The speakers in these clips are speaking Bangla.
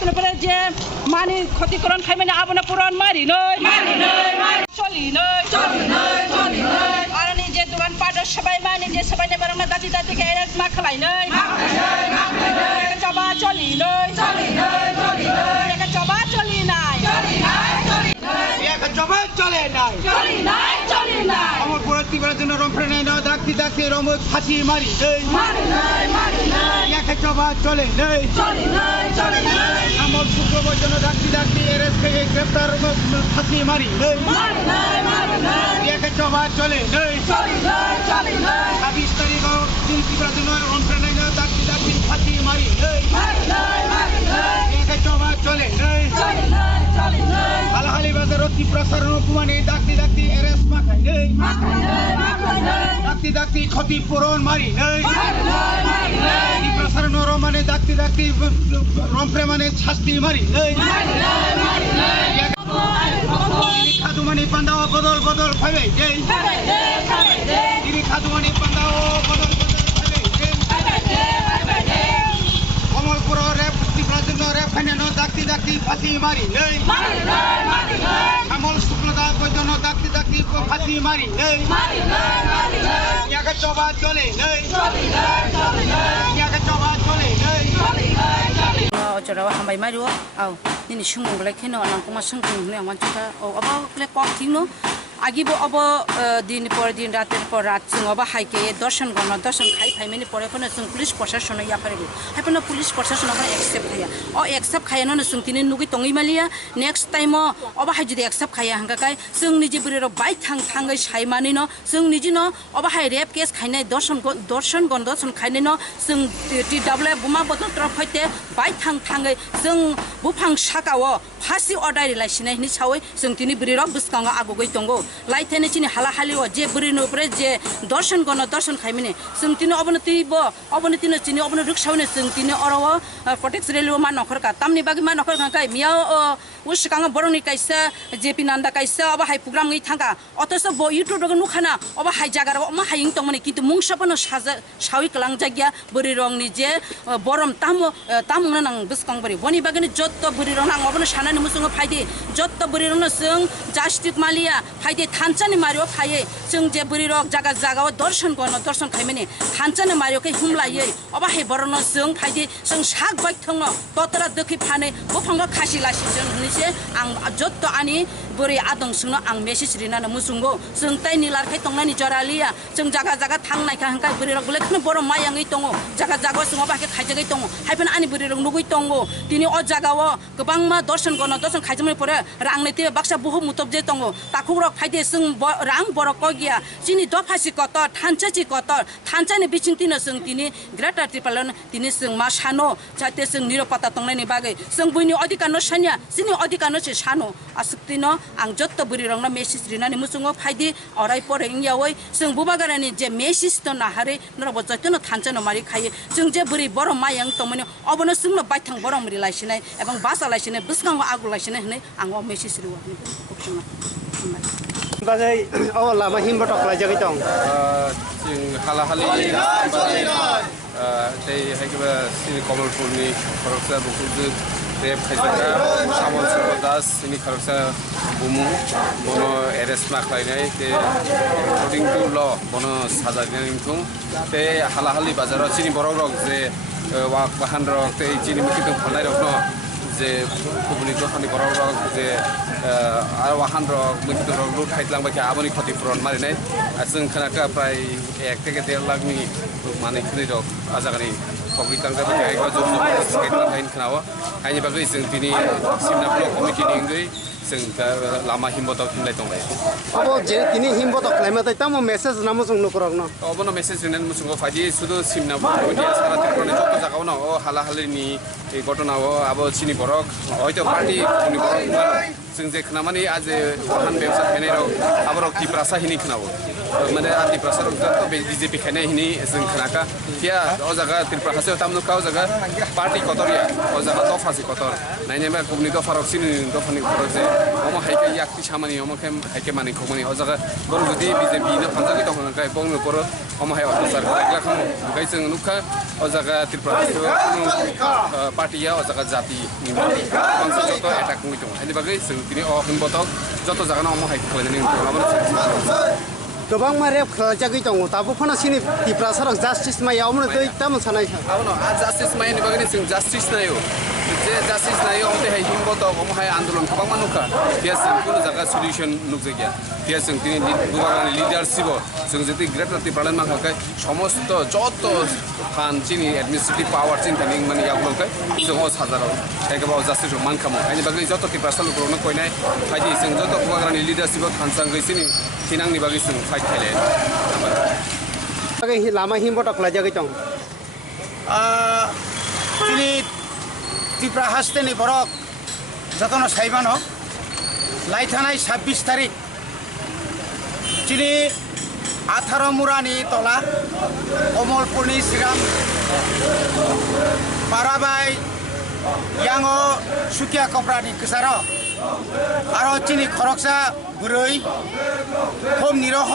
Abuna pura je mani khoti koran khai mani abuna puran mari noi choli noi arani je dukan pada sabai mani je sabai ne barang dati ke eres ma khalai noi coba choli noi ya coba choli nai ya coba chole nai amor pura tibara jeno rompre nai na dakti romo phasi mari ya coba chole nai amor শুক্রবার জন্য ডাক্তি এরেস থেকে গ্রেফতার ফাঁসি মারি একে চবা চলে ২৬ তারিখ ত্রিপুরা জন্য অন্ত্রণায় ডাক্তি ফাঁসি মারি একে চবা চলে হালাহালি বাজার ত্রিপুরা সারণ কুমানে ডাক্তি এরেস মাখাই ডাক্তি ক্ষতিপূরণ মারি ত্রিপুরা সারণ মানে ডাক্তি রম্পে মানে শাস্তি মারি খাদুমানি পান্ডাও বদল ভাবে তিনি খাদুমানি পান্ডাও বদল কমলপুর রেপ ত্রিপুরা জন্য রেপ খাইনানো ডাক্তি ফাঁসি মারি শ্যামল শুক্লদা জন্য ডাক্তি ফাঁসি মারি ইয়াকে চবা চলে Jarawa hambai maru au nini sunggung belai keno anang kuma sunggung ne awan juga aba kle kok thino agi bo aba din rater por rat sung aba haike darshan khai meni pore kono sung police proshashan ya parebe hapena police proshashan aba accept khaya no sung tinin nugi tongi malia next time aba hai jodi accept khaya hanga kai sung niji bure ro bai thangai sai mani no sung niji no aba hai rape case khainai darshan khainai no sung tw buma botol trop hoite bai thangai sung bufang sakao phasi order relation ni sawi sung tini bure ro buskanga agogoi tongo laithene chini halahali o je buri no pre je darshan khaimene sung tini obonati no chini obon ruksaune sung tini oro protect railway ma nokhor ka tamni bagi ma nokhor kai miao uskanga boroni kaisa jp nanda kaisa aba hai program ngai thanga otoso bo youtube ro nukhana aba hai jagar ma haing tongmani kintu mungsapano sawi kalang jagya buri rong ni je borom tamung nang buskang bari boni bagani jotto buri rong nang obon sanani musung phaide jotto buri rong sung justice malia phaide thanchani mario phaye sung je buri rok jaga o darshan khaimene thanchani mario ke humlaiye aba hai borono sung phaide sung sak bai thongo totra dokhi phane bofanga khasi lasi jong nise ang jotto ani buri adong sungno ang message rina na musungo sung tai nilar khai tongnani joralia sung jaga thangnai ka hangkai buri rok lekno boro mayangi tongo jaga sung aba ke khaijagai tongo haipen ani buri rok nugui tongo tini o jaga o gobangma darshan khaijamai pore rangnete baksa buhu mutob je tongo takhurok phaide sung rang borok kogia chini dofasi kotor thanchani bichingtino sung tini greater tripalon tini sung ma sano jate sung niropata tongnani bagai sung buini odikano sanya sini odikano che sano asuktino ang jotto buri rongna message rinani musungo phaidi orai pore ingyawoi sung bubagarani je message to nahare norobo jotno thanchano mari khaye sung je buri boro mayang tomani obono sungno baithang borom rilaisinai ebong basa laisinai buskango agu laisinai hne ang o message riwa optional Bagai awal lama himbo tok la jagi tong. Sing halahali tei hagiba sini Kamalpur ni koroksa buku rep khaisaka samol das sini koroksa bumu bono arrest ma khainai te according to law bono saja ning te halahali bazar sini borok rok je wak bahan rok te chini mikitong khalai rok no je kubuni to khani borok rok je R Wuhan rock মিকিত rock লুট খাইতলাং বাকি আবনি ক্ষতিপূরণ মারিনাই जों खोनाखा प्राय 1 থেকে 1.5 लाखनि माने खनि रक आजागानि खगितां जाबाय गायबा जब सिकेटला खाइन खोनाव आइनि बागै जों दिनै सिमना ब्लक कमिटि निंगै जों लामा हिमबत खिनलाय दंलाय अब जे दिनै हिमबत खलायमाथाय तामो मेसेज नामो जों नकरगनो अबनो मेसेज रिनेन मुसुंगो फादि सुदु सिमना ब्लक कमिटि सारा त्रिपुरानि जत जागावनो ओ हालाहालिनि এই ঘটনাও আবো চিনি বরক হয়তো পার্টি চিনি বরক जों जे खोनामानि आज वाहन व्यवसाय खायनाय रक आबरक टिप्रासा हिनि खोनावो माने आ टिप्रासा रक तो बीजेपी खायनाय हिनि जों खोनाका या ओ जागा टिप्रासा तामनो काव जागा पार्टी कतरिया ओ जागा दफासि कतर नायनेबा कुबनि दफारक सिनि दफानि खरक जे অমো হাইকে ইয়াকটি সামানি অমোকে হাইকে মানি খমানি ও জায়গা বরং যদি বিজেপি না ফাঞ্জাকি তখন বংনো পর অমো হাই অত্যাচার খাইগ্লা খামো গাই जों नुखा ও জায়গা ত্রিপুরা পার্টিয়া ও জায়গা জাতি বাংসা যত অ্যাটাক মুই দङ हाइनि बागै जों दिनै अ हिमबतक जत जागाना अमो हाइ खालायनानै गोबां मा रेप खालामजागै दङ दाबो फनासिनि टिप्रा साराव जास्टिस मायावनो दै तामन सानाय आवनो आ जास्टिस मायनि बागै जों जास्टिस नायो जे जास्टिस नायो अमते हाइ हिमबतक अमो हाइ आन्दोलन गोबां मानुखा बिया जों कुनु जागा सल्युशन नुकजागिया बिया जों दिनै गोबांनि लिडारशिप जों যদি গ্রেটার ত্রিপুরা माखाय समस्त जत फान चिनि एडमिनिस्ट्रेटिभ पावर चिन थानि माने याबलकाय जों अ साजाराव एगेबाव जास्टिस मान खामो हाइनि बागै जत त्रिपुरा सालुग्रौनो कयनाय फाइदि जों जत गोबांनि लिडारशिप थानसांगैसिनि थिनांनि बागै जों फाइट खायलाय बागै लामा हिमबतक लाजागै दङ তিনি ত্রিপুরা হাস্তেনি বরক যতন সাইবানো লাইথানাই 26 তারিখ তিনি 18 মুরানি তলা কমলপুরনি শ্রীরাম পারাবাই ইয়াঙ্গো সুকিয়া কপরানি কসার আর চিনি খরকসা বুরৈ খুব নিরহ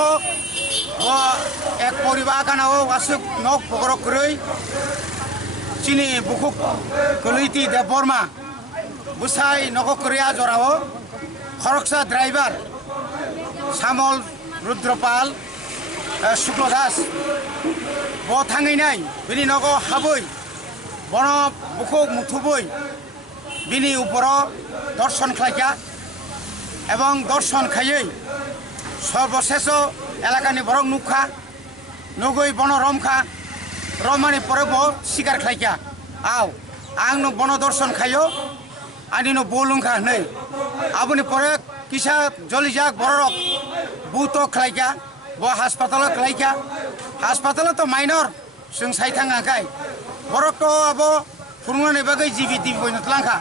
ও এক পরিবার গানাও আসুক নক পগরক বুরৈ চিনি বুকুক গলৈতি দেব বর্মা বুসাই নক করিয়া জরাও খরকসা ড্রাইভার সামল रुद्रपाल शुक्लदास बो थांगैनाय बिनि नगो हाबै बन बुखुक मुथुबै बिनि उपर दर्शन खालाया एवं दर्शन खायै सर्वशेष एलाकानि बरक नुखा नगै बन रमखा रमानि परे बो सिगार खालाया आव आं नो बन दर्शन खायो आनि नो बोलुंखा नै आबुनि परे किसा जलिजाक बरक बुतो खालाया बो हास्पाताल खालाया हास्पाताल तो माइनर जों साइथाङाखाय बरक तो अब फुरमानि बागै जिबि दिबि बयनो तलांखा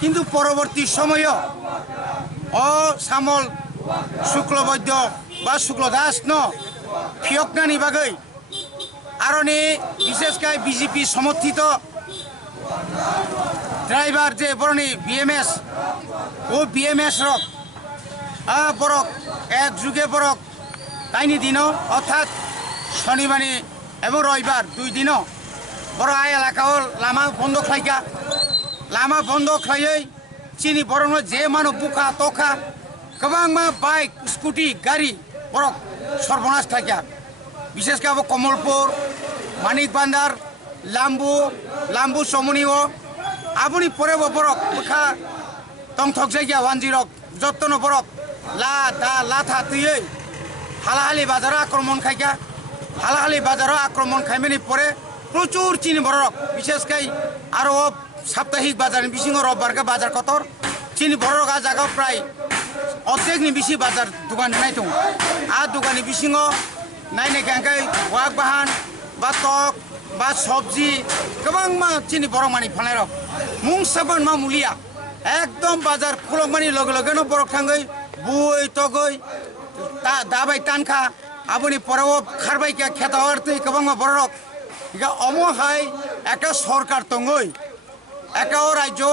किन्तु परवर्ती समय अ सामल शुक्लवैद्य बा शुक्लदास न फियकनानि बागै आरनि विशेषकाय बीजेपी समर्थित ड्राइवर जे बरनि बीएमएस ओ बीएमएस रक बरक एक जुगे बरक ताइनि दिन अर्थात शनिबार एवं रविवार 2 दिन बर आय एलाकाओ लामा बंद खालाया लामा बंद खायै चिनि बरनो जे मानो बुखा तखा गोबां मा बाइक स्कुटी गाड़ी बरक सर्वनाश खालाया विशेषकर अब कमलपुर मानिक बान्दार लाम्बु समनिओ आबुनि परे बरक बुखा तंथक जायगा 10 जतन बरक लाथा तुयै हालाहाली बाजार आक्रमण खाया हालाहाली बाजार आक्रमण खायमानि परे प्रचुर चिनि बरक विशेषकै आरो साप्ताहिक बाजार बिसिङो रबबार का बाजार कतर चिनि बरक आ जागा प्राय अर्धेकनि बिसि बाजार दुकान नाय दं आ दुकाननि बिसिङो नायनाय गांगाय वाक बाहान बा तक बा सब्जी गोबां मा चिनि बरक मानि फाननाय रक मुं साबान मा मुलिया एकदम बाजार खुलमानि लगे लगेनो बरक थांगै बुई तगै दाबाय तानखा आबुनि पराव खारबाय क्या खेता हरतै गोबां बरक अमो हाय एका सरकार दङै एका राज्य